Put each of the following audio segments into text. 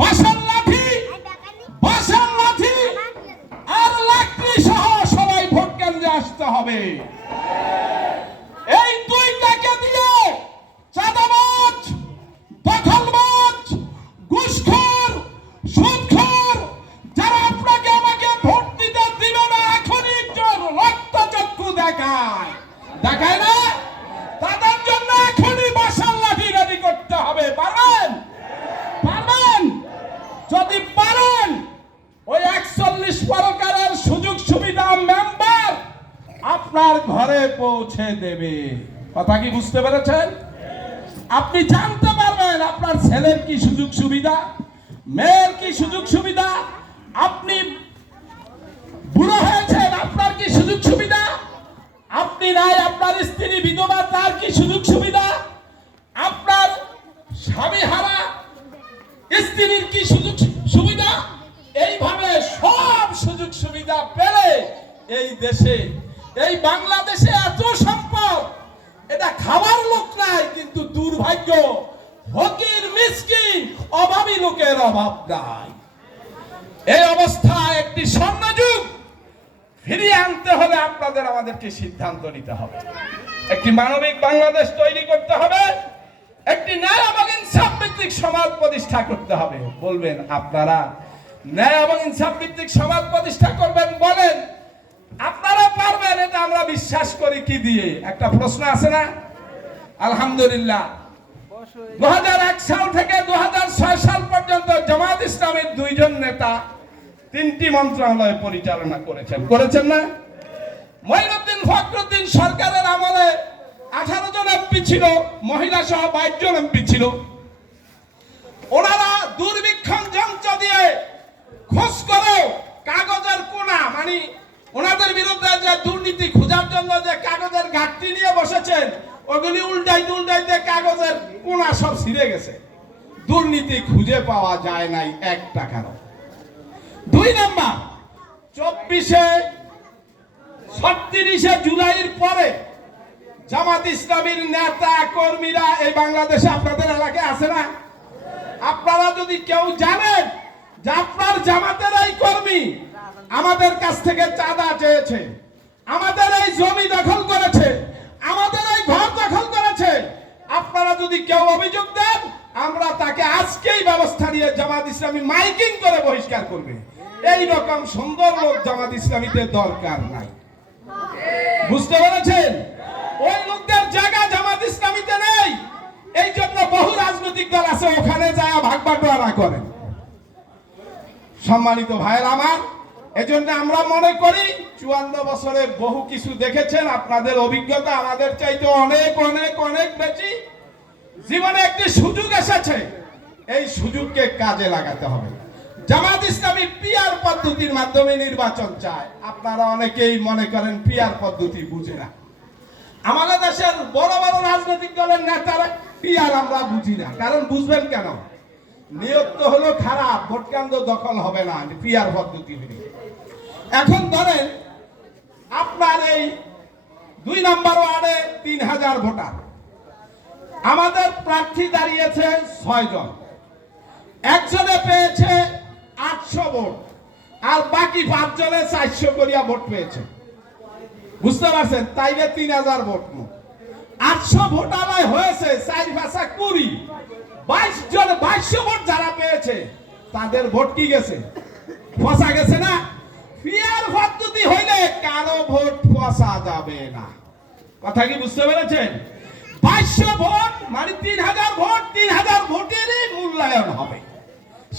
বাসার লাঠি বাসার লাঠি, আর লাকড়ি সহ সবাই ভোট কেন্দ্রে আসতে হবে। এই দুইটাকে দিয়ে চাঁদাবাজ, দখলবাজ, ঘুষখোর, সুদখোর, যারা আপনাকে আমাকে ভোট দিতে দিবে না, এখনই রক্তচক্ষু দেখায়। দেখায় না তাদের জন্য এখনই বাসার লাঠি রেডি করতে হবে পারবেন পারবেন যদি পারেন ওই একচল্লিশ প্রকারের সুযোগ মেম্বার আপনার ঘরে পৌঁছে দেবে। কথা কি বুঝতে পেরেছেন? আপনি জানতে পারবেন আপনার ছেলের কি সুযোগ সুবিধা, মেয়ের কি সুযোগ সুবিধা, আপনি বুড়ো হয়েছেন, আপনার কি সুযোগ সুবিধা, আপনি নাই, আপনার স্ত্রী বিধবা, তার কি সুযোগ সুবিধা, আপনার স্বামী হারা, স্ত্রীর কি সুযোগ সুবিধা এইভাবে সব সুযোগ সুবিধা পেলে এই দেশে, এই বাংলাদেশে এত সম্পদ, এটা খাওয়ার লোক নাই, কিন্তু দুর্ভাগ্য, ফকির, মিসকিন, অভাবী লোকের অভাব নাই। এই অবস্থায় একটি স্বর্ণযুগ ফিরিয়ে আনতে হলে আপনাদের আমাদেরকে সিদ্ধান্ত নিতে হবে। একটি মানবিক বাংলাদেশ তৈরি করতে হবে, একটি ন্যায় এবং ইনসাফ ভিত্তিক সমাজ প্রতিষ্ঠা করতে হবে। বলবেন, আপনারা ন্যায় এবং ইনসাফ ভিত্তিক সমাজ প্রতিষ্ঠা করবেন বলেন আপনারা পারবেন এটা আমরা বিশ্বাস করি কি দিয়ে? একটা প্রশ্ন আছে না? আলহামদুলিল্লাহ। দু এক সাল থেকে দু সাল পর্যন্ত জামাত ইসলামের দুইজন নেতা তিনটি মন্ত্রণালয় পরিচালনা করেছেন। করেছেন না? মঈনুদ্দিন ফখরুদ্দিন সরকারের আমলে আঠারো জন এমপি ছিল মহিলা সহ বাইশ জন এমপি ছিল। ওনারা দুর্ভিক্ষণ যন্ত্র দিয়ে খোঁজ করে কাগজের কোনা মানে ওনাদের বিরুদ্ধে যে দুর্নীতি খোঁজার জন্য যে কাগজের ঘাটতি নিয়ে বসেছেন, ওগুলি উল্টাইতে উল্টাইতে কাগজের কোনা সব ছিঁড়ে গেছে। দুর্নীতি খুঁজে পাওয়া যায় নাই এক টাকারও। দুই নাম্বার, চব্বিশে ছত্রিশে জুলাইয়ের পরে জামাত ইসলামীর নেতা কর্মীরা এই বাংলাদেশে আপনাদের এলাকায় আছে না? আপনারা যদি কেউ জানেন যে আপনার জামাতের এই কর্মী আমাদের কাছ থেকে চাঁদা চেয়েছে আমাদের এই জমি দখল করেছে, আমাদের এই ঘর দখল করেছে। আপনারা যদি কেউ অভিযোগ দেন, আমরা তাকে আজকেই ব্যবস্থা নিয়ে জামাত ইসলামী মাইকিং করে বহিষ্কার করবে। এই রকম সুন্দর লোক জামাত ইসলামীতে দরকার নাই। বুঝতে পেরেছেন? ওই লোকদের জায়গা জামাত ইসলামীতে নেই। এই জন্য বহু রাজনৈতিক দল আছে, ওখানে যায় ভাগ বাটোয়ারা করেন। সম্মানিত ভাইয়ের আমার এজন্য আমরা মনে করি চুয়ান্ন বছরে বহু কিছু দেখেছেন, আপনাদের অভিজ্ঞতা আমাদের চাইতে অনেক অনেক অনেক বেশি। জীবনে একটি সুযোগ এসেছে, এই সুযোগকে কাজে লাগাতে হবে। জামাত ইসলামী পিয়ার পদ্ধতির মাধ্যমে নির্বাচন চায়। আপনারা অনেকেই মনে করেন পিয়ার পদ্ধতি বুঝে না। আমাদের দেশের বড় বড় রাজনৈতিক দলের নেতারা পিয়ার আমরা বুঝি না। কারণ বুঝবেন কেন? নিয়োগ তো হলো খারাপ ভোট কেন্দ্র দখল হবে না পিয়ার পদ্ধতি হলে এখন ধরেন আপনার এই দুই নাম্বার ওয়ার্ডে তিন হাজার ভোটার। আমাদের প্রার্থী দাঁড়িয়েছে ছয় জন। একজনে পেয়েছে আটশো ভোট, আর বাকি পাঁচজনে চারশো করিয়া ভোট পেয়েছে। বুঝতে পারছেন? তাইলে তিন হাজার ভোট আটশো ভোটালয় হয়েছে চার ভাষা কুড়ি। বাইশ জন, বাইশশো ভোট যারা পেয়েছে, তাদের ভোট কি গেছে? ফসা গেছে না? ফিয়ার পদ্ধতি হইলে কারও ভোট ফসা যাবে না। কথা কি বুঝতে পেরেছেন? বাইশশো ভোট মানে তিন হাজার ভোট, তিন হাজার ভোটেরই মূল্যায়ন হবে।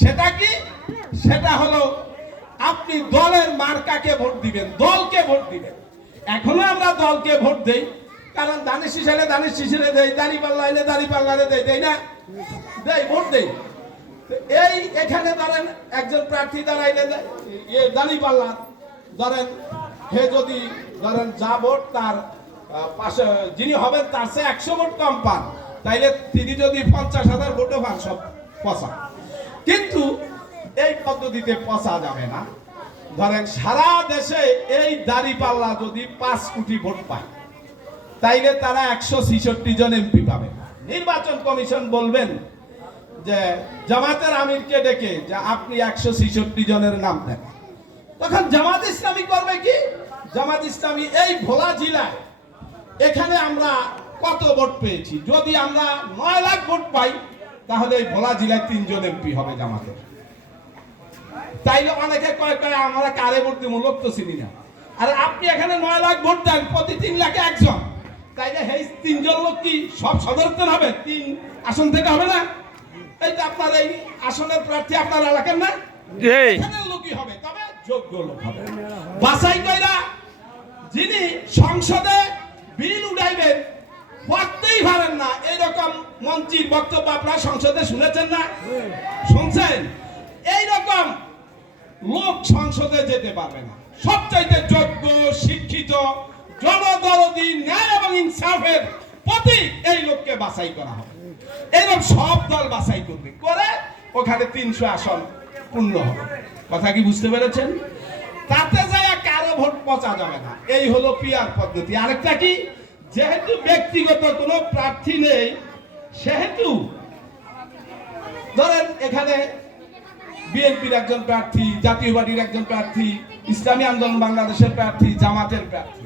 সেটা কি? সেটা হলো আপনি দলের মার্কাকে ভোট দিবেন, দলকে ভোট দিবেন। এখনও আমরা দলকে ভোট দেই, কারণ দানের শিশালে দানের শিশালে দেই দাড়ি পাল্লা এলে দাড়ি পাল্লারে দেই দেই না? দেই, ভোট তো এই এখানে ধরেন একজন প্রার্থী দাঁড়াইলে ইয়ে দাড়ি পাল্লা। ধরেন হে যদি ধরেন যা ভোট তার পাশে, যিনি হবেন তার সে একশো ভোট কম পান, তাইলে তিনি যদি পঞ্চাশ হাজার ভোটও পান, সব পচা। কিন্তু এই পদ্ধতিতে পচা যাবে না। ধরেন সারা দেশে এই দাড়ি পাল্লা যদি পাঁচ কোটি ভোট পায়, তাইলে তারা একশো ছিষট্টি জন এমপি পাবে। নির্বাচন কমিশন বলবেন যে জামাতের আমিরকে ডেকে যে আপনি একশো ছেষট্টি জনের নাম দেন। তখন জামাত ইসলামী করবে কি? জামাত ইসলামী এই ভোলা জেলায় এখানে আমরা কত ভোট পেয়েছি? যদি আমরা নয় লাখ ভোট পাই, তাহলে এই ভোলা জেলায় তিনজন এমপি হবে জামাতের। তাইলে অনেকে কয় কয়, আমরা কারে ভোট দিব? লোক তো চিনি না। আর আপনি এখানে নয় লাখ ভোট দেন, প্রতি তিন লাখে একজন। তাইলে এই তিনজন লোক কি সব সদর্থন হবে? তিন আসন থেকে হবে না? এই তো আপনার এই আসনের প্রার্থী আপনার এলাকার না? লোকই হবে তবে যোগ্য লোক হবে। বাছাই কইরা যিনি সংসদে বিল উঠাইবেন পড়তেই পারেন না। মন্ত্রীর বক্তব্য আপনারা সংসদে শুনেছেন না? শুনছেন? এইরকম লোক সংসদে যেতে পারবে না। সবচাইতে যোগ্য শিক্ষিত জনদরদি ন্যায় এবং ইনসাফের প্রতি এই লোককে বাছাই করা হবে। এরকম সব দল বাছাই করবে। করে ওখানে তিনশো আসন পূর্ণ হবে। কথা কি বুঝতে পেরেছেন? তাতে যায় কারও ভোট পচা যাবে না। এই হলো পিয়ার পদ্ধতি। আরেকটা কি? যেহেতু ব্যক্তিগত কোনো প্রার্থী নেই, সেহেতু ধরেন এখানে বিএনপির একজন প্রার্থী, জাতীয় পার্টির একজন প্রার্থী, ইসলামী আন্দোলন বাংলাদেশের প্রার্থী, জামাতের প্রার্থী।